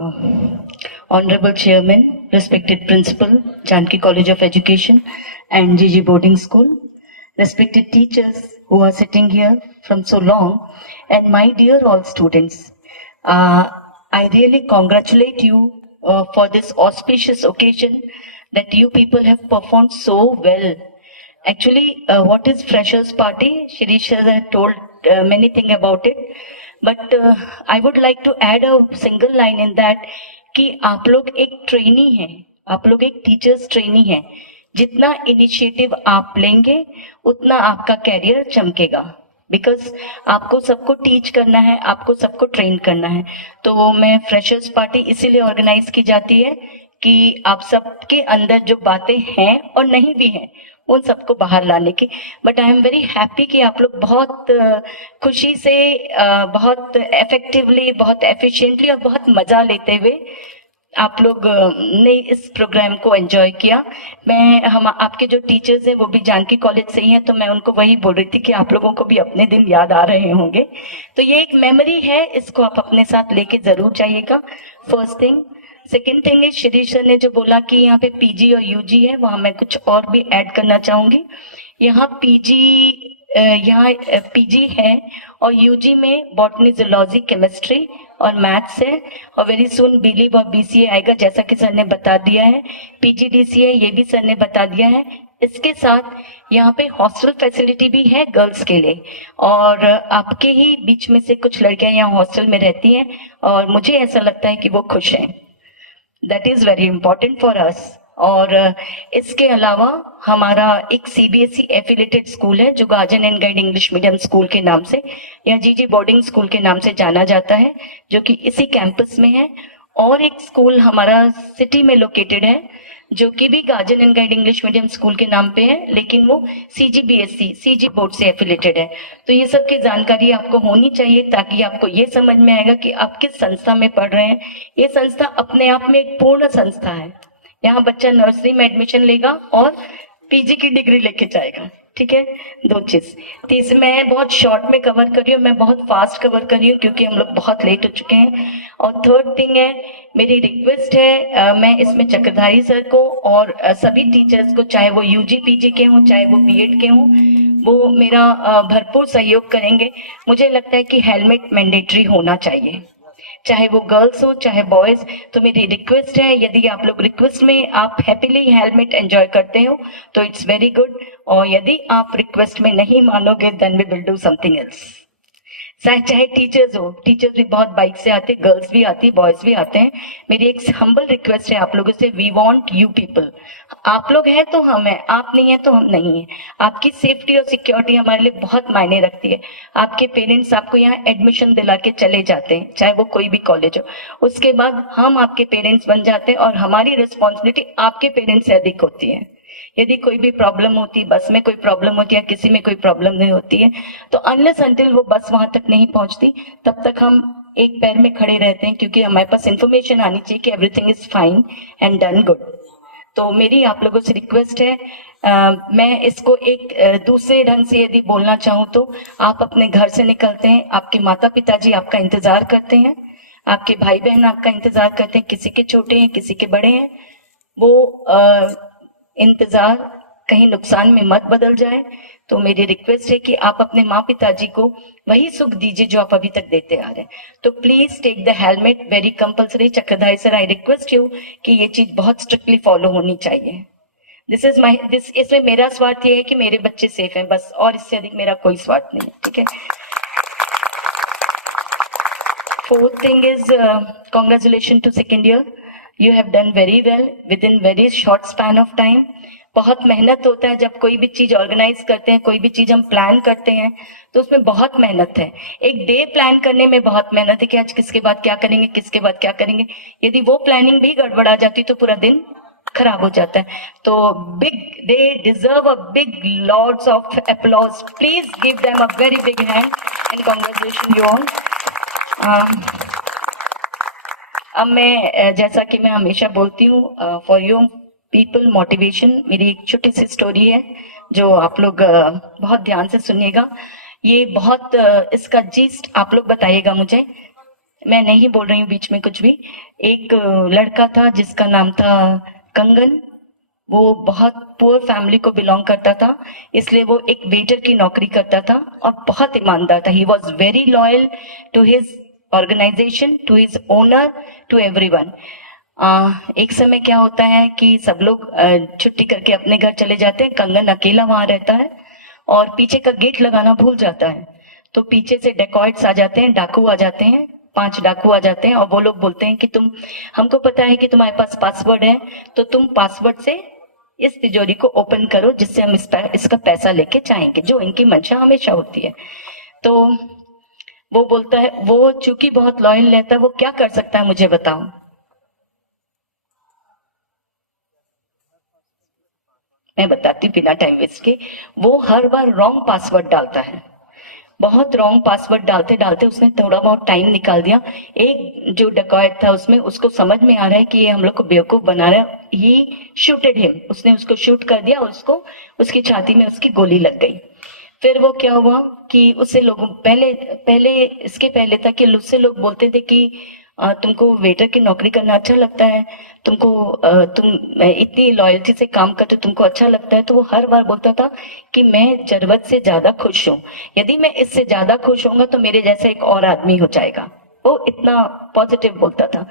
Honorable Chairman, respected Principal, Janki College of Education and GG Boarding School, respected teachers who are sitting here from so long, and my dear all students, I really congratulate you for this auspicious occasion that you people have performed so well. Actually, what is Freshers Party? Shirish has told many things about it, but I would like to add a single line in that कि आप लोग एक trainee हैं, आप लोग एक teachers trainee हैं. जितना इनिशिएटिव आप लेंगे उतना आपका कैरियर चमकेगा, बिकॉज आपको सबको टीच करना है, आपको सबको ट्रेन करना है. तो मैं फ्रेशर्स पार्टी इसीलिए ऑर्गेनाइज की जाती है कि आप सबके अंदर जो बातें हैं और नहीं भी हैं उन सबको बाहर लाने की. But I am very happy कि आप लोग बहुत खुशी से, बहुत इफेक्टिवली, बहुत एफिशिएंटली और बहुत मजा लेते हुए आप लोग ने इस प्रोग्राम को एंजॉय किया. हम आपके जो टीचर्स हैं वो भी जानकी कॉलेज से ही हैं, तो मैं उनको वही बोल रही थी कि आप लोगों को भी अपने दिन याद आ रहे होंगे. तो ये एक मेमोरी है, इसको आप अपने साथ लेके जरूर जाइएगा. First thing. Second thing is, Shirish sir ने जो बोला कि यहाँ पे पीजी और यूजी है, वहां मैं कुछ और भी ऐड करना चाहूंगी. यहाँ पीजी है और यूजी में बॉटनी, जूलॉजी, केमिस्ट्री और मैथ्स है, और वेरी सुन बिलीव और बीसीए आएगा, जैसा कि सर ने बता दिया है. पीजीडीसीए ये भी सर ने बता दिया है. इसके साथ यहाँ पे हॉस्टल फैसिलिटी भी है गर्ल्स के लिए, और आपके ही बीच में से कुछ लड़कियां यहाँ हॉस्टल में रहती हैं और मुझे ऐसा लगता है कि वो खुश हैं. That is very important for us. और इसके अलावा हमारा एक सीबीएसई एफिलेटेड स्कूल है जो guardian and guide English medium school के नाम से या जीजी बोर्डिंग स्कूल के नाम से जाना जाता है, जो कि इसी कैंपस में है. और एक स्कूल हमारा सिटी में लोकेटेड है जो कि भी guardian and guide English medium school के नाम पे है, लेकिन वो सीजीबीएसई सीजी बोर्ड से एफिलेटेड है. तो ये सब की जानकारी आपको होनी चाहिए ताकि आपको ये समझ में आएगा कि आप किस संस्था में पढ़ रहे हैं. ये संस्था अपने आप में एक पूर्ण संस्था है. यहाँ बच्चा नर्सरी में एडमिशन लेगा और पीजी की डिग्री लेके जाएगा. ठीक है, दो चीज. तीसरी, मैं बहुत शॉर्ट में कवर कर रही हूँ, मैं बहुत फास्ट कवर कर रही हूँ क्योंकि हम लोग बहुत लेट हो चुके हैं. और थर्ड थिंग है, मेरी रिक्वेस्ट है, मैं इसमें चक्रधारी सर को और सभी टीचर्स को, चाहे वो यूजी पीजी के हों चाहे वो बीएड के हों, वो मेरा भरपूर सहयोग करेंगे. मुझे लगता है कि हेलमेट मैंडेटरी होना चाहिए, चाहे वो गर्ल्स हो चाहे बॉयज. तो मेरी रिक्वेस्ट है, यदि आप लोग रिक्वेस्ट में आप हैप्पीली हेलमेट एंजॉय करते हो तो इट्स वेरी गुड, और यदि आप रिक्वेस्ट में नहीं मानोगे then we will do something else. चाहे टीचर्स हो, टीचर्स भी बहुत बाइक से आते, गर्ल्स भी आती, बॉयज भी आते हैं. मेरी एक हम्बल रिक्वेस्ट है आप लोगों से, वी वांट यू पीपल. आप लोग हैं तो हम हैं, आप नहीं है तो हम नहीं है. आपकी सेफ्टी और सिक्योरिटी हमारे लिए बहुत मायने रखती है. आपके पेरेंट्स आपको यहाँ एडमिशन दिला के चले जाते हैं, चाहे वो कोई भी कॉलेज हो. उसके बाद हम आपके पेरेंट्स बन जाते हैं और हमारी रिस्पॉन्सिबिलिटी आपके पेरेंट्स से अधिक होती है. यदि कोई भी प्रॉब्लम होती है, बस में कोई प्रॉब्लम होती है, किसी में कोई प्रॉब्लम नहीं होती है, तो अनलेस अंटिल वो बस वहां तक नहीं पहुंचती तब तक हम एक पैर में खड़े रहते हैं, क्योंकि हमारे पास इंफॉर्मेशन आनी चाहिए कि everything is fine and done good. तो मेरी आप लोगों से रिक्वेस्ट है, मैं इसको एक दूसरे ढंग से यदि बोलना चाहूँ तो, आप अपने घर से निकलते हैं, आपके माता पिताजी आपका इंतजार करते हैं, आपके भाई बहन आपका इंतजार करते हैं, किसी के छोटे हैं किसी के बड़े हैं. वो इंतजार कहीं नुकसान में मत बदल जाए. तो मेरी रिक्वेस्ट है कि आप अपने माँ पिताजी को वही सुख दीजिए जो आप अभी तक देते आ रहे हैं. तो please take the helmet, very compulsory. Chakradhari sir, I request you कि ये चीज बहुत स्ट्रिक्टली फॉलो होनी चाहिए. इसमें मेरा स्वार्थ ये है कि मेरे बच्चे सेफ हैं, बस, और इससे अधिक मेरा कोई स्वार्थ नहीं है. ठीक है. Fourth thing is, congratulations to second year. You have done very well within very short span of time. बहुत मेहनत होता है जब कोई भी चीज ऑर्गेनाइज करते हैं, कोई भी चीज हम प्लान करते हैं तो उसमें बहुत मेहनत है. एक डे प्लान करने में बहुत मेहनत है कि आज किसके बाद क्या करेंगे, किसके बाद क्या करेंगे. यदि वो प्लानिंग भी गड़बड़ा जाती तो पूरा दिन खराब हो जाता है. तो big, they deserve a big lords of applause. Please give them a very big hand and congratulation you all. अब मैं, जैसा कि मैं हमेशा बोलती हूँ, फॉर यू पीपल मोटिवेशन, मेरी एक छोटी सी स्टोरी है जो आप लोग बहुत ध्यान से सुनिएगा. ये बहुत, इसका जीस्ट आप लोग बताइएगा मुझे. मैं नहीं बोल रही हूँ बीच में कुछ भी। एक लड़का था जिसका नाम था कंगन। वो बहुत पुअर फैमिली को बिलोंग करता था, इसलिए वो एक वेटर की नौकरी करता था और बहुत ईमानदार था। He was very loyal to his organisation, to his owner, to everyone. एक समय क्या होता है कि सब लोग छुट्टी करके अपने घर चले जाते हैं, कंगन अकेला वहां रहता है और पीछे का गेट लगाना भूल जाता है। तो पीछे से डेकॉइट्स आ जाते हैं, डाकू आ जाते हैं, 5 डाकू आ जाते हैं और वो लोग बोलते हैं कि हमको पता है कि तुम्हारे पास पासवर्ड है, तो तुम पासवर्ड से इस तिजोरी को ओपन करो जिससे हम इसका पैसा लेके जाएंगे, जो इनकी मंशा हमेशा होती है। तो वो बोलता है, वो चूंकि बहुत लॉयल रहता है, वो क्या कर सकता है मुझे बताओ। मैं बताती हूँ बिना टाइम वेस्ट के। वो हर बार रॉन्ग पासवर्ड डालता है, बहुत रॉन्ग पासवर्ड डालते डालते उसने थोड़ा बहुत टाइम निकाल दिया। एक जो डकैत था उसमें, उसको समझ में आ रहा है कि ये हम लोग को बेवकूफ बना रहा है। ही शूटेड हिम, उसने उसको शूट कर दिया और उसको उसकी छाती में उसकी गोली लग गई। फिर वो क्या हुआ कि उससे लोगों पहले पहले इसके पहले था कि उससे लोग बोलते थे कि तुमको वेटर की नौकरी करना अच्छा लगता है, तुमको तुम इतनी लॉयल्टी से काम करते हो, तुमको अच्छा लगता है। तो वो हर बार बोलता था कि मैं जरूरत से ज्यादा खुश हूँ, यदि मैं इससे ज्यादा खुश होऊंगा तो मेरे जैसा एक और आदमी हो जाएगा। वो इतना पॉजिटिव बोलता था।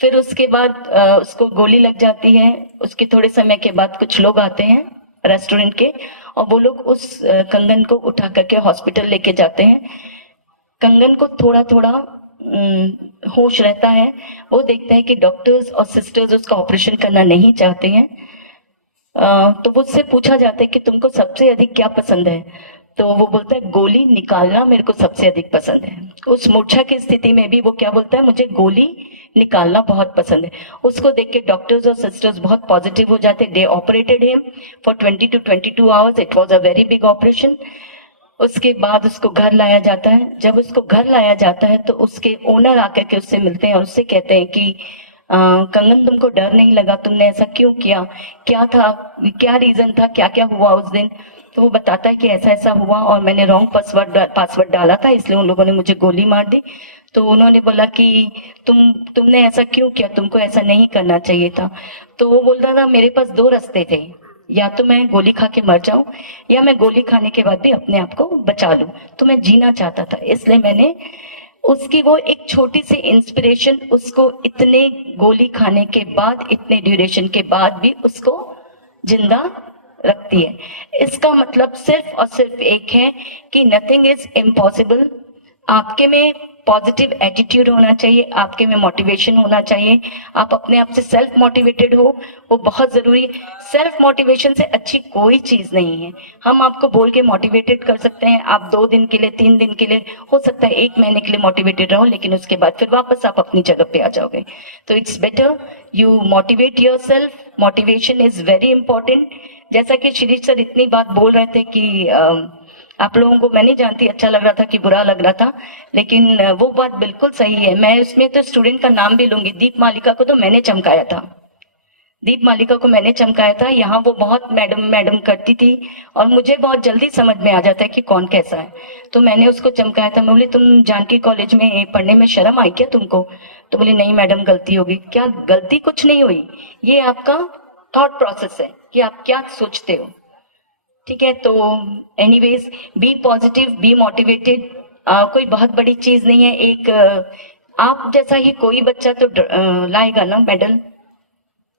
फिर उसके बाद उसको गोली लग जाती है। उसके थोड़े समय के बाद कुछ लोग आते हैं रेस्टोरेंट के और वो लोग उस कंगन को उठा करके हॉस्पिटल लेके जाते हैं। कंगन को थोड़ा थोड़ा होश रहता है। वो देखता है कि डॉक्टर्स और सिस्टर्स उसका ऑपरेशन करना नहीं चाहते हैं। तो मुझसे पूछा जाता है कि तुमको सबसे अधिक क्या पसंद है, तो वो बोलता है गोली निकालना मेरे को सबसे अधिक पसंद है। उस मूर्छा की स्थिति में भी वो क्या बोलता है, मुझे गोली निकालना बहुत पसंद है। उसको देख के डॉक्टर्स और सिस्टर्स बहुत पॉजिटिव हो जाते। दे operated him for 20 to 22 hours. It was a very big operation. उसके बाद उसको घर लाया जाता है। जब उसको घर लाया जाता है तो उसके ओनर आकर के उससे मिलते हैं और उससे कहते हैं कि कंगन तुमको डर नहीं लगा, तुमने ऐसा क्यों किया, क्या था, क्या रीजन था, क्या क्या हुआ उस दिन। तो वो बताता है कि ऐसा ऐसा हुआ और मैंने रॉन्ग पासवर्ड डाला था, इसलिए उन लोगों ने मुझे गोली मार दी। तो उन्होंने बोला कि तुमने ऐसा क्यों किया, तुमको ऐसा नहीं करना चाहिए था। तो वो बोलता था मेरे पास 2 रास्ते थे, या तो मैं गोली खा के मर जाऊं या मैं गोली खाने के बाद भी अपने आप को बचा लूं। तो मैं जीना चाहता था, इसलिए मैंने उसकी वो एक छोटी सी इंस्पिरेशन उसको इतने गोली खाने के बाद, इतने ड्यूरेशन के बाद भी उसको जिंदा रखती है। इसका मतलब सिर्फ और सिर्फ एक है कि नथिंग इज इम्पॉसिबल। आपके में पॉजिटिव एटीट्यूड होना चाहिए, आपके में मोटिवेशन होना चाहिए, आप अपने आप से सेल्फ मोटिवेटेड हो, वो बहुत जरूरी है। सेल्फ मोटिवेशन से अच्छी कोई चीज नहीं है। हम आपको बोल के मोटिवेटेड कर सकते हैं, आप 2 दिन के लिए, 3 दिन के लिए, हो सकता है 1 महीने के लिए मोटिवेटेड रहो, लेकिन उसके बाद फिर वापस आप अपनी जगह पे आ जाओगे। तो it's better you motivate your self. Motivation is very important. जैसा कि शिरीष सर इतनी बात बोल रहे थे कि आप लोगों को मैं नहीं जानती अच्छा लग रहा था कि बुरा लग रहा था, लेकिन वो बात बिल्कुल सही है। मैं उसमें तो स्टूडेंट का नाम भी लूंगी। दीप मालिका को तो मैंने चमकाया था, दीप मालिका को मैंने चमकाया था। यहाँ वो बहुत मैडम मैडम करती थी और मुझे बहुत जल्दी समझ में आ जाता है कि कौन कैसा है, तो मैंने उसको चमकाया था। मैं बोली तुम जानकी कॉलेज में पढ़ने में शर्म आई क्या तुमको? तो बोली नहीं मैडम गलती होगी। क्या गलती? कुछ नहीं हुई, ये आपका थॉट प्रोसेस है कि आप क्या सोचते हो। ठीक है, तो anyways be positive, be motivated. कोई बहुत बड़ी चीज नहीं है। एक आप जैसा ही कोई बच्चा तो लाएगा ना मेडल।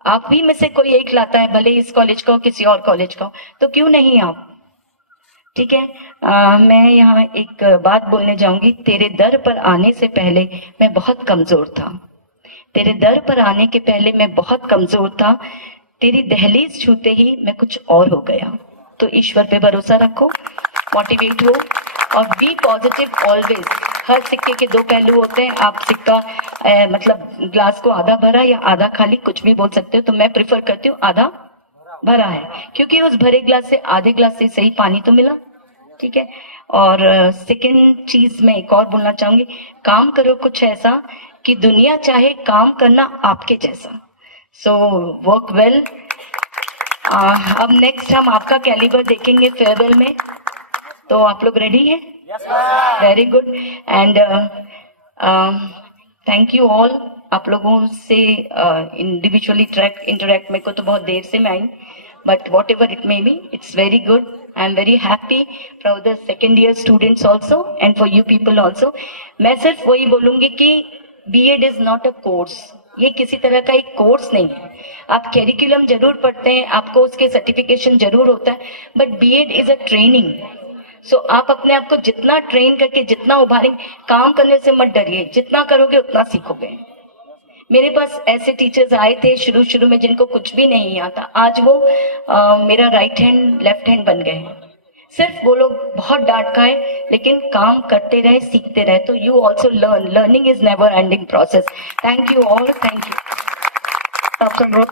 आप ही में से कोई एक लाता है, भले इस कॉलेज का हो किसी और कॉलेज का हो, तो क्यों नहीं आप। ठीक है, मैं यहाँ एक बात बोलने जाऊंगी। तेरे दर पर आने से पहले मैं बहुत कमजोर था, तेरे दर पर आने के पहले मैं बहुत कमजोर था, तेरी दहलीज छूते ही मैं कुछ और हो गया। तो ईश्वर पे भरोसा रखो, मोटिवेट हो और बी पॉजिटिव ऑलवेज। हर सिक्के के 2 पहलू होते हैं। आप सिक्का मतलब ग्लास को आधा भरा या आधा खाली कुछ भी बोल सकते हो, तो मैं प्रिफर करती हूँ आधा भरा है, क्योंकि उस भरे ग्लास से, आधे ग्लास से सही पानी तो मिला। ठीक है, और सेकंड चीज मैं एक और बोलना चाहूंगी, काम करो कुछ ऐसा कि दुनिया चाहे काम करना आपके जैसा। So work well. अब नेक्स्ट हम आपका कैलिबर देखेंगे फेयरवेल में, तो आप लोग रेडी हैं? Very good. And thank you all. आप लोगों से इंडिविजुअली इंटरेक्ट मेरे को तो बहुत देर से मैं आई, but whatever it may be, it's very good. I am very happy for the second year students also and for you people also. मैं सिर्फ वही बोलूंगी कि B Ed is not a course, ये किसी तरह का एक कोर्स नहीं है। आप कैरिकुलम जरूर पढ़ते हैं, आपको उसके सर्टिफिकेशन जरूर होता है, but B Ed is a training. So आप अपने आप को जितना ट्रेन करके जितना उभारेंगे, काम करने से मत डरिए, जितना करोगे उतना सीखोगे। मेरे पास ऐसे टीचर्स आए थे शुरू शुरू में जिनको कुछ भी नहीं आता, आज वो मेरा राइट हैंड लेफ्ट हैंड बन गए हैं। सिर्फ वो लोग बहुत डांट खाए लेकिन काम करते रहे, सीखते रहे। तो you also learn, learning is never ending process. Thank you all, thank you.